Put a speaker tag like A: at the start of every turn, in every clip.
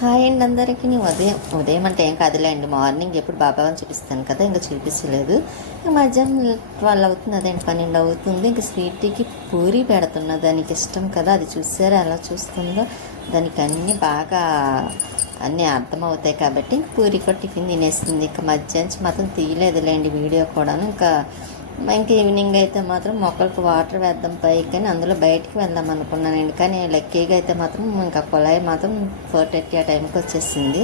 A: Hi అండి అందరికీ. నేను ఉదయం ఉదయం అంటే ఏం కాదులేండి. మార్నింగ్ ఎప్పుడు బాబాని చూపిస్తాను కదా ఇంకా చూపించలేదు. మధ్యాహ్నం ట్వెల్వ్ అవుతుంది అదేంటి పన్నెండు అవుతుంది. ఇంకా స్వీట్కి పూరి పెడుతున్నా. దానికి ఇష్టం కదా అది చూసారా ఎలా చూస్తుందో. దానికి అన్నీ బాగా అన్నీ అర్థమవుతాయి కాబట్టి ఇంక పూరి కూడా టిఫిన్ తినేస్తుంది. ఇంకా మధ్యాహ్నం మాత్రం తీయలేదులేండి వీడియో కూడాను. ఇంకా ఇంక ఈవినింగ్ అయితే మాత్రం మొక్కలకు వాటర్ వేద్దాం పైకి అని అందులో బయటికి వెళ్దాం అనుకున్నానండి. కానీ లక్కీగా అయితే మాత్రం ఇంకా కుళాయి మాత్రం ఫోర్ థర్టీ ఆ టైంకి వచ్చేసింది.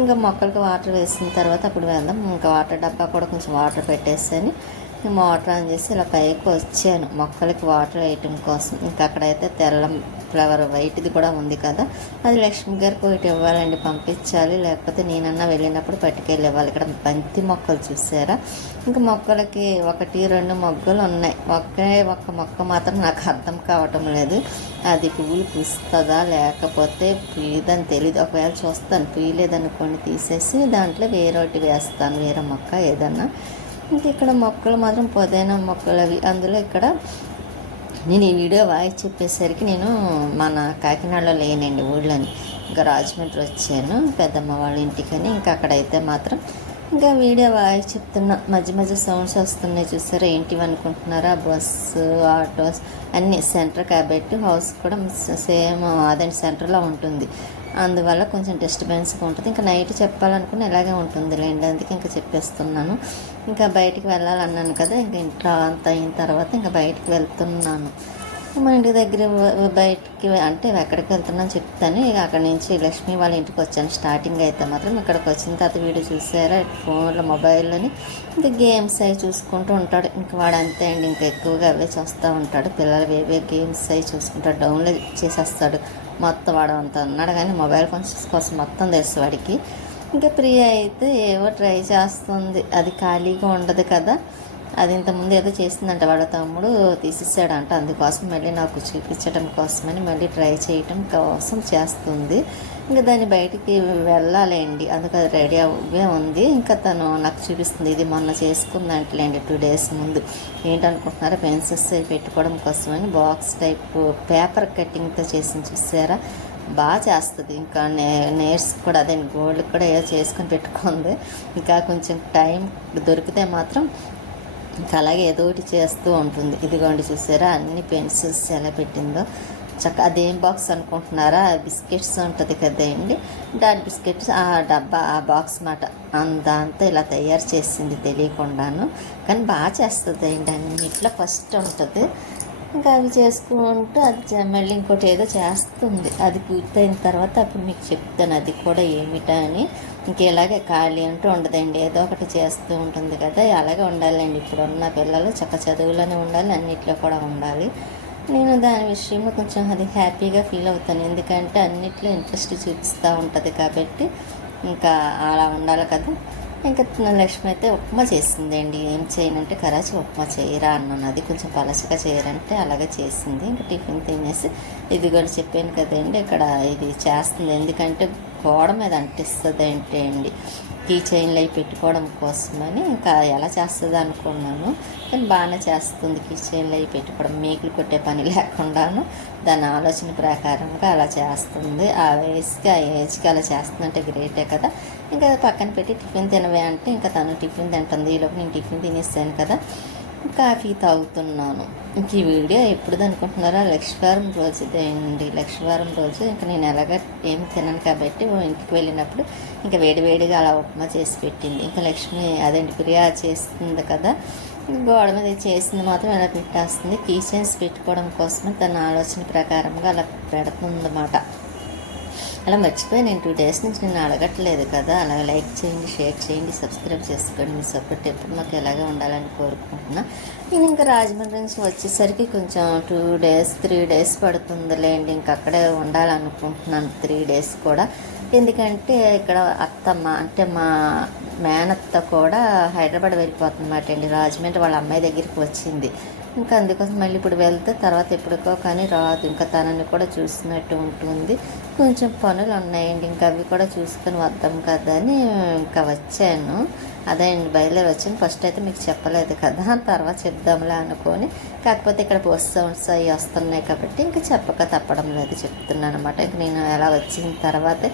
A: ఇంకా మొక్కలకు వాటర్ వేసిన తర్వాత అప్పుడు వెళ్దాం. ఇంకా వాటర్ డబ్బా కూడా కొంచెం వాటర్ పెట్టేసాను మోటార్ ఆన్ చేసి ఇలా పైకి వచ్చాను. మొక్కలకి వాటర్ వేయటం కోసం. ఇంకా అక్కడైతే తెల్ల ఫ్లవర్ వైట్ది కూడా ఉంది కదా. అది లక్ష్మి గారికి ఒకటి ఇవ్వాలండి పంపించాలి. లేకపోతే నేనన్నా వెళ్ళినప్పుడు పట్టుకెళ్ళి ఇవ్వాలి. ఇక్కడ బంతి మొక్కలు చూసారా? ఇంకా మొక్కలకి ఒకటి రెండు మొగ్గలు ఉన్నాయి. ఒకే ఒక్క మొక్క మాత్రం నాకు అర్థం కావటం లేదు. అది పువ్వులు పూస్తుందా? లేకపోతే పూయదని తెలియదు ఒకవేళ చూస్తాను పూయలేదనుకోండి తీసేసి దాంట్లో వేరొకటి వేస్తాను వేరే మొక్క ఏదన్నా. ఇంకా ఇక్కడ మొక్కలు మాత్రం పొదైన మొక్కలు అవి అందులో ఇక్కడ నేను ఈ వీడియో వాయిస్ చెప్పేసరికి నేను మన కాకినాడలో లేనండి ఊళ్ళోని. ఇంకా రాజమండ్రి వచ్చాను పెద్దమ్మ వాళ్ళ ఇంటికని. ఇంకా అక్కడైతే మాత్రం ఇంకా వీడియో వాయిస్ చెప్తున్నా మధ్య మధ్య సౌండ్స్ వస్తున్నాయి చూసారా? ఏంటివి అనుకుంటున్నారా? బస్సు ఆటోస్ అన్నీ సెంటర్ కాబట్టి హౌస్ కూడా సేమ్ అదే సెంటర్లో ఉంటుంది. అందువల్ల కొంచెం డిస్టర్బెన్స్గా ఉంటుంది. ఇంకా నైట్ చెప్పాలనుకుని ఇలాగే ఉంటుంది లేండి అందుకే ఇంకా చెప్పేస్తున్నాను. ఇంకా బయటికి వెళ్ళాలన్నాను కదా ఇంకా ఇంట్లో అంత అయిన తర్వాత ఇంకా బయటికి వెళ్తున్నాను. మా ఇంటి దగ్గర బయటికి అంటే ఎక్కడికి వెళ్తున్నాను చెప్తాను. ఇక అక్కడి నుంచి లక్ష్మి వాళ్ళ ఇంటికి వచ్చాను. స్టార్టింగ్ అయితే మాత్రం ఇక్కడికి వచ్చిన తర్వాత వీడియో చూసారా? ఫోన్లో మొబైల్లోని ఇంకా గేమ్స్ అవి చూసుకుంటూ ఉంటాడు. ఇంకా వాడు అంతే అండి. ఇంకా ఎక్కువగా అవే చూస్తూ ఉంటాడు. పిల్లలు వేవే గేమ్స్ అవి చూసుకుంటాడు డౌన్లోడ్ చేసేస్తాడు. మొత్తం వాడు అంత ఉన్నాడు. కానీ మొబైల్ ఫోన్స్ కోసం మొత్తం తెలుసు వాడికి. ఇంకా ప్రియ అయితే ఏవో ట్రై చేస్తుంది. అది ఖాళీగా ఉండదు కదా. అది ఇంతకుముందు ఏదో చేసిందంట వాళ్ళ తమ్ముడు తీసేసాడంట. అందుకోసం మళ్ళీ నాకు చూపించడం కోసమని మళ్ళీ ట్రై చేయటం కోసం చేస్తుంది. ఇంకా దాన్ని బయటికి వెళ్ళాలండి. అందుకు అది రెడీ అవే ఉంది. ఇంకా తను నాకు చూపిస్తుంది ఇది మొన్న చేసుకుందంటలేండి టూ డేస్ ముందు. ఏంటనుకుంటున్నారా పెన్సిల్స్ అవి పెట్టుకోవడం కోసమని బాక్స్ టైప్ పేపర్ కటింగ్తో చేసి చూసారా? బాగా చేస్తుంది. ఇంకా నే నేర్స్ కూడా అదే గోల్డ్ కూడా ఏదో చేసుకొని పెట్టుకుంది. ఇంకా కొంచెం టైం దొరికితే మాత్రం ఇంకా అలాగే ఏదో ఒకటి చేస్తూ ఉంటుంది. ఇదిగోండి చూసారా అన్ని పెన్సిల్స్ ఎలా పెట్టిందో. చక్క అదేం బాక్స్ అనుకుంటున్నారా? బిస్కెట్స్ ఉంటుంది కదండి దాని బిస్కెట్స్ ఆ డబ్బా ఆ బాక్స్ మాట అంతా ఇలా తయారు చేసింది తెలియకుండాను. కానీ బాగా చేస్తుంది అండి అన్నిట్లో ఫస్ట్ ఉంటుంది. ఇంకా అవి చేసుకుంటూ అది మళ్ళీ ఇంకోటి ఏదో చేస్తుంది. అది పూర్తయిన తర్వాత అప్పుడు మీకు చెప్తాను అది కూడా ఏమిటా అని. ఇంకేలాగే ఖాళీ అంటూ ఉండదండి. ఏదో ఒకటి చేస్తూ ఉంటుంది కదా అలాగే ఉండాలండి. ఇప్పుడున్న పిల్లలు చక్క చదువులోనే ఉండాలి అన్నిట్లో కూడా ఉండాలి. నేను దాని విషయంలో కొంచెం అది హ్యాపీగా ఫీల్ అవుతాను. ఎందుకంటే అన్నిట్లో ఇంట్రెస్ట్ చూపిస్తూ ఉంటుంది కాబట్టి ఇంకా అలా ఉండాలి కదా. ఇంకా లక్ష్మి అయితే ఉప్మా చేసిందండి ఏం చేయనంటే కరాచి ఉప్మా చేయరా అన్నాను అది కొంచెం పలసగా చేయరంటే అలాగే చేసింది. ఇంకా టిఫిన్ తినేసి ఇది కూడా చెప్పాను కదండి ఇక్కడ ఇది చేస్తుంది. ఎందుకంటే గోడ మీద అంటిస్తుంది అంటే అండి కీ చైన్లు అవి పెట్టుకోవడం కోసమని ఇంకా ఎలా చేస్తుంది అనుకున్నాను. కానీ బాగానే చేస్తుంది కీ చైన్లు అవి పెట్టుకోవడం. మేకులు కొట్టే పని లేకుండాను దాని ఆలోచన ప్రకారంగా అలా చేస్తుంది. ఆ వయసుకి ఆ ఏజ్కి అలా చేస్తుందంటే గ్రేటే కదా. ఇంకా పక్కన పెట్టి టిఫిన్ తినవే అంటే ఇంకా తను టిఫిన్ తింటుంది ఈలోపు నేను టిఫిన్ తినేస్తాను కదా. కాఫీ తాగుతున్నాను. ఇంక ఈ వీడియో ఎప్పుడు అనుకుంటున్నారా? లక్ష్మీవారం రోజు అండి లక్ష్మీవారం రోజు ఇంకా నేను ఎలాగ ఏం తినను కాబట్టి ఇంటికి వెళ్ళినప్పుడు ఇంకా వేడివేడిగా అలా ఉప్మా చేసి పెట్టింది. ఇంకా లక్ష్మి అదేంటి ప్రియా చేస్తుంది కదా? గోడ మీద చేసింది మాత్రం ఎలా పెట్టేస్తుంది. కీచెన్స్ పెట్టుకోవడం కోసమే తన ఆలోచన ప్రకారంగా అలా పెడుతుందన్నమాట. అలా మర్చిపోయి నేను టూ డేస్ నుంచి నేను అడగట్లేదు కదా. అలా లైక్ చేయండి షేర్ చేయండి సబ్స్క్రైబ్ చేసుకోండి. మీ సపోర్ట్ ఎప్పుడు మాకు ఎలాగే ఉండాలని కోరుకుంటున్నా. నేను ఇంకా రాజమండ్రి నుంచి వచ్చేసరికి కొంచెం టూ డేస్ త్రీ డేస్ పడుతుందిలేండి. ఇంకా అక్కడే ఉండాలనుకుంటున్నాను త్రీ డేస్ కూడా. ఎందుకంటే ఇక్కడ అత్తమ్మ అంటే మా మేనత్త కూడా హైదరాబాద్ వెళ్ళిపోతుందన్నమాట అండి రాజమండ్రి వాళ్ళ అమ్మాయి దగ్గరికి వచ్చింది. ఇంకా అందుకోసం మళ్ళీ ఇప్పుడు వెళ్తే తర్వాత ఎప్పుడుకో కానీ రాదు. ఇంకా తనని కూడా చూసినట్టు ఉంటుంది. కొంచెం పనులు ఉన్నాయండి. ఇంకా అవి కూడా చూసుకొని వద్దాం కదా అని ఇంకా వచ్చాను. అదే అండి బయలుదేరి వచ్చాను ఫస్ట్ అయితే మీకు చెప్పలేదు కదా. తర్వాత చెప్దాంలే అనుకొని. కాకపోతే ఇక్కడ పోస్ట్ సౌండ్స్ అవి వస్తున్నాయి కాబట్టి ఇంకా చెప్పక తప్పడం లేదు. చెప్తున్నాను అనమాట ఇంక నేను ఎలా వచ్చిన తర్వాత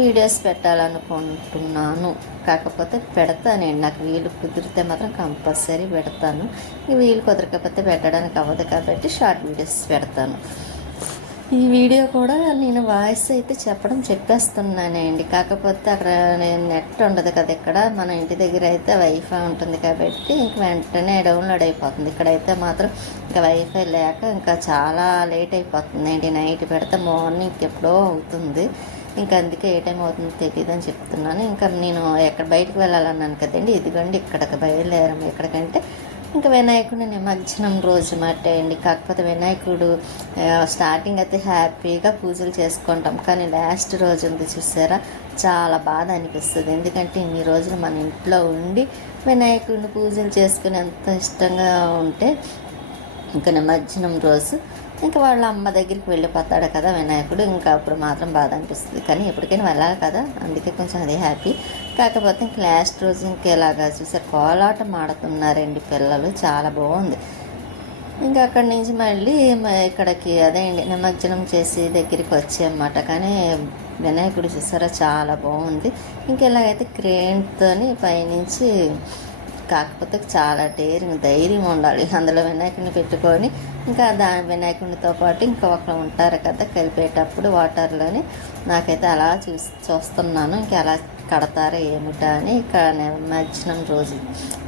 A: వీడియోస్ పెట్టాలనుకుంటున్నాను. కాకపోతే పెడతానండి. నాకు వీలు కుదిరితే మాత్రం కంపల్సరీ పెడతాను. ఈ వీలు కుదరకపోతే పెట్టడానికి అవ్వదు కాబట్టి షార్ట్ వీడియోస్ పెడతాను. ఈ వీడియో కూడా నేను వాయిస్ అయితే చెప్పడం చెప్పేస్తున్నానండి. కాకపోతే అక్కడ నేను నెట్ ఉండదు కదా ఇక్కడ. మన ఇంటి దగ్గర అయితే వైఫై ఉంటుంది కాబట్టి ఇంక వెంటనే డౌన్లోడ్ అయిపోతుంది. ఇక్కడైతే మాత్రం ఇంకా వైఫై లేక ఇంకా చాలా లేట్ అయిపోతుందండి. నైట్ పెడితే మార్నింగ్ ఎప్పుడో అవుతుంది. ఇంకా అందుకే ఏ టైం అవుతుందో తెలియదు అని చెప్తున్నాను. ఇంకా నేను ఎక్కడ బయటకు వెళ్ళాలన్నాను కదండి. ఇదిగోండి ఇక్కడికి బయలుదేరాము. ఎక్కడికంటే ఇంకా వినాయకుడిని నిమజ్జనం రోజు మాట అండి. కాకపోతే వినాయకుడు స్టార్టింగ్ అయితే హ్యాపీగా పూజలు చేసుకుంటాం. కానీ లాస్ట్ రోజు ఉంది చూసారా? చాలా బాధ అనిపిస్తుంది. ఎందుకంటే ఇన్ని రోజులు మన ఇంట్లో ఉండి వినాయకుడిని పూజలు చేసుకుని ఎంత ఇష్టంగా ఉంటే ఇంకా నిమజ్జనం రోజు ఇంకా వాళ్ళ అమ్మ దగ్గరికి వెళ్ళిపోతాడు కదా వినాయకుడు. ఇంకా అప్పుడు మాత్రం బాధ అనిపిస్తుంది. కానీ ఎప్పటికైనా వెళ్ళాలి కదా. అందుకే కొంచెం అది హ్యాపీ. కాకపోతే ఇంక లాస్ట్ రోజు ఇంకేలాగా చూసారు. కోలాటం ఆడుతున్నారండి పిల్లలు. చాలా బాగుంది. ఇంకా అక్కడి నుంచి మళ్ళీ ఇక్కడికి అదే అండి. నిమజ్జనం చేసి దగ్గరికి వచ్చాయన్నమాట కానీ వినాయకుడు చూసారా? చాలా బాగుంది. ఇంకెలాగైతే క్రేన్తోని పైనుంచి కాకపోతే చాలా డేరింగ్ ధైర్యం ఉండాలి. అందులో వినాయకుడిని పెట్టుకొని ఇంకా దాని వినాయకుడితో పాటు ఇంకా ఒకరు ఉంటారు కదా కలిపేటప్పుడు వాటర్లోని నాకైతే అలా చూసి చూస్తున్నాను. ఇంకా ఎలా కడతారో ఏమిటా అని ఇక్కడ నిమజ్జనం రోజు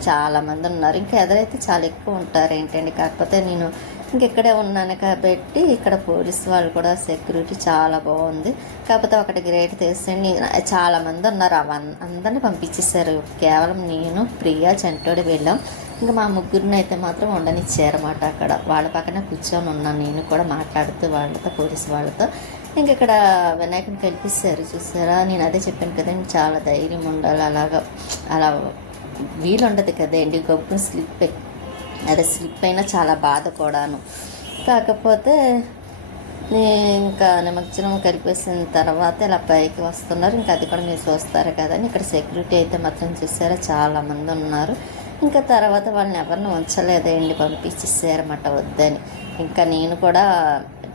A: చాలామంది ఉన్నారు. ఇంకా ఎదురైతే చాలా ఎక్కువ ఉంటారు ఏంటండి? కాకపోతే నేను ఇంకెక్కడే ఉన్నాను కాబట్టి ఇక్కడ పోలీస్ వాళ్ళు కూడా సెక్యూరిటీ చాలా బాగుంది. కాకపోతే ఒకటి గ్రేట్ తెలిసండి చాలామంది ఉన్నారు. అవ అందరిని పంపించేశారు. కేవలం నేను ప్రియా చంటోడి వెళ్ళాం. ఇంకా మా ముగ్గురిని అయితే మాత్రం ఉండనిచ్చారన్నమాట అక్కడ. వాళ్ళ పక్కన కూర్చొని ఉన్నాను నేను కూడా మాట్లాడుతూ వాళ్ళతో పోలీస్ వాళ్ళతో. ఇంక ఇక్కడ వినాయకుని కనిపిస్తారు చూసారా? నేను అదే చెప్పాను కదండి చాలా ధైర్యం ఉండాలి. అలాగా అలా వీలు ఉండదు కదండి గొప్ప స్లిప్ అదే స్లిప్ అయినా చాలా బాధ కూడాను. కాకపోతే ఇంకా నిమజ్జనం కలిపేసిన తర్వాత ఇలా పైకి వస్తున్నారు. ఇంకా అది కూడా మీరు చూస్తారు కదా అని. ఇక్కడ సెక్యూరిటీ అయితే మాత్రం చూసారా? చాలా మంది ఉన్నారు. ఇంకా తర్వాత వాళ్ళని ఎవరిని ఉంచలేదండి పంపించేసారన్నమాట వద్దని. ఇంకా నేను కూడా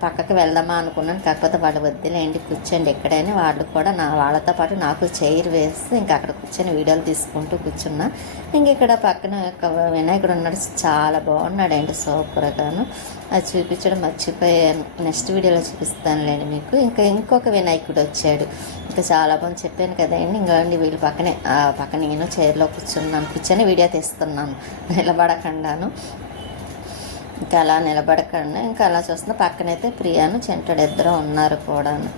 A: పక్కకి వెళ్దామా అనుకున్నాను. కాకపోతే వాళ్ళు వద్దులేండి కూర్చోండి ఎక్కడైనా. వాళ్ళు కూడా నా వాళ్ళతో పాటు నాకు చైర్ వేసి ఇంకా అక్కడ కూర్చొని వీడియోలు తీసుకుంటూ కూర్చున్నా. ఇంక ఇక్కడ పక్కన ఒక వినాయకుడు ఉన్నాడు. చాలా బాగున్నాడండి సూపర్గాను. అది చూపించడం మర్చిపోయాను. నెక్స్ట్ వీడియోలో చూపిస్తానులేండి మీకు. ఇంకా ఇంకొక వినాయకుడు వచ్చాడు. ఇంకా చాలా బాగుంది చెప్పాను కదండి. ఇంకా అండి వీళ్ళు పక్కనే ఆ పక్కన నేను చైర్లో కూర్చున్నాను. కూర్చొని వీడియో తీస్తున్నాను. నిలబడకుండాను. ఇంకా అలా నిలబడకుండా. ఇంకా అలా చూస్తున్న పక్కనైతే ప్రియాను చెంటడు ఇద్దరు ఉన్నారు కూడాను.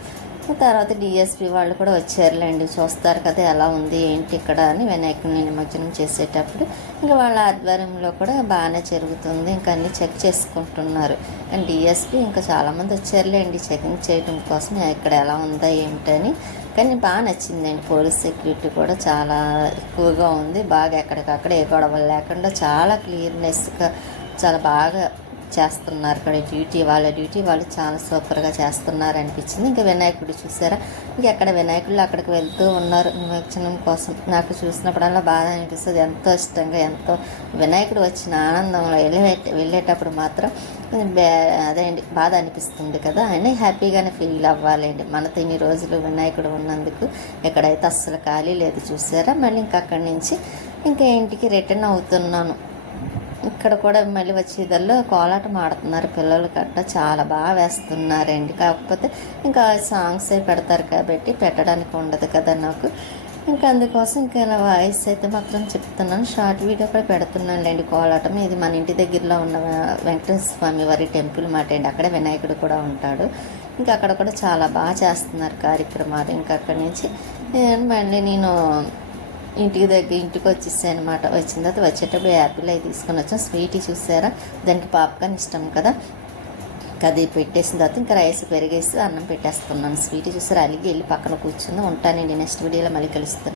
A: తర్వాత డిఎస్పి వాళ్ళు కూడా వచ్చారులేండి. చూస్తారు కదా ఎలా ఉంది ఏంటి ఇక్కడ అని వినాయకుడిని నిమజ్జనం చేసేటప్పుడు. ఇంకా వాళ్ళ ఆధ్వర్యంలో కూడా బాగానే జరుగుతుంది. ఇంకా అన్ని చెక్ చేసుకుంటున్నారు. కానీ డిఎస్పి ఇంకా చాలామంది వచ్చారులేండి చెకింగ్ చేయడం కోసం. ఇక్కడ ఎలా ఉందా ఏంటని కానీ బాగా నచ్చిందండి. పోలీస్ సెక్యూరిటీ కూడా చాలా ఎక్కువగా ఉంది. బాగా ఎక్కడికక్కడ ఏ గొడవలు లేకుండా చాలా క్లియర్నెస్గా చాలా బాగా చేస్తున్నారు ఇక్కడ డ్యూటీ వాళ్ళ డ్యూటీ వాళ్ళు చాలా సూపర్గా చేస్తున్నారు అనిపించింది. ఇంకా వినాయకుడు చూసారా? ఇంకా ఎక్కడ వినాయకుడు అక్కడికి వెళ్తూ ఉన్నారు నిమజ్జనం కోసం. నాకు చూసినప్పుడల్లా బాధ అనిపిస్తుంది. ఎంతో ఇష్టంగా ఎంతో వినాయకుడు వచ్చిన ఆనందంలో వెళ్ళే వెళ్ళేటప్పుడు మాత్రం బే- అదే అండి బాధ అనిపిస్తుంది కదా ఆయన హ్యాపీగానే ఫీల్ అవ్వాలండి. మనతో ఇన్ని రోజులు వినాయకుడు ఉన్నందుకు ఎక్కడైతే అస్సలు ఖాళీ లేదు చూసారా? మళ్ళీ ఇంకా అక్కడి నుంచి ఇంకా ఇంటికి రిటర్న్ అవుతున్నాను. ఇక్కడ కూడా మళ్ళీ వచ్చేదల్లో కోలాటం ఆడుతున్నారు పిల్లలు గట్ట. చాలా బాగా వేస్తున్నారండి. కాకపోతే ఇంకా సాంగ్సే పెడతారు కాబట్టి పెట్టడానికి ఉండదు కదా నాకు. ఇంకా అందుకోసం ఇంకా ఇలా వాయిస్ అయితే మాత్రం చెప్తున్నాను. షార్ట్ వీడియో కూడా పెడుతున్నాను అండి కోలాటం. ఇది మన ఇంటి దగ్గరలో ఉన్న వెంకటేశ్వర స్వామి వారి టెంపుల్ మాట అండి. అక్కడే వినాయకుడు కూడా ఉంటాడు. ఇంకా అక్కడ కూడా చాలా బాగా చేస్తున్నారు కార్యక్రమాలు. ఇంకా అక్కడి నుంచి మళ్ళీ నేను ఇంటికి దగ్గర ఇంటికి వచ్చేసాయి అనమాట వచ్చిన తర్వాత వచ్చేటప్పుడు యాపిల్ అవి తీసుకొని వచ్చాం. స్వీట్ చూసారా? దానికి పాప్కార్న్ ఇష్టం కదా. అది పెట్టేసిన తర్వాత ఇంకా రైస్ పెరిగేసి అన్నం పెట్టేస్తున్నాను. స్వీట్ చూసారా? అలిగి వెళ్ళి పక్కన కూర్చుంది. ఉంటానండి. నెక్స్ట్ వీడియోలో మళ్ళీ కలుస్తాను.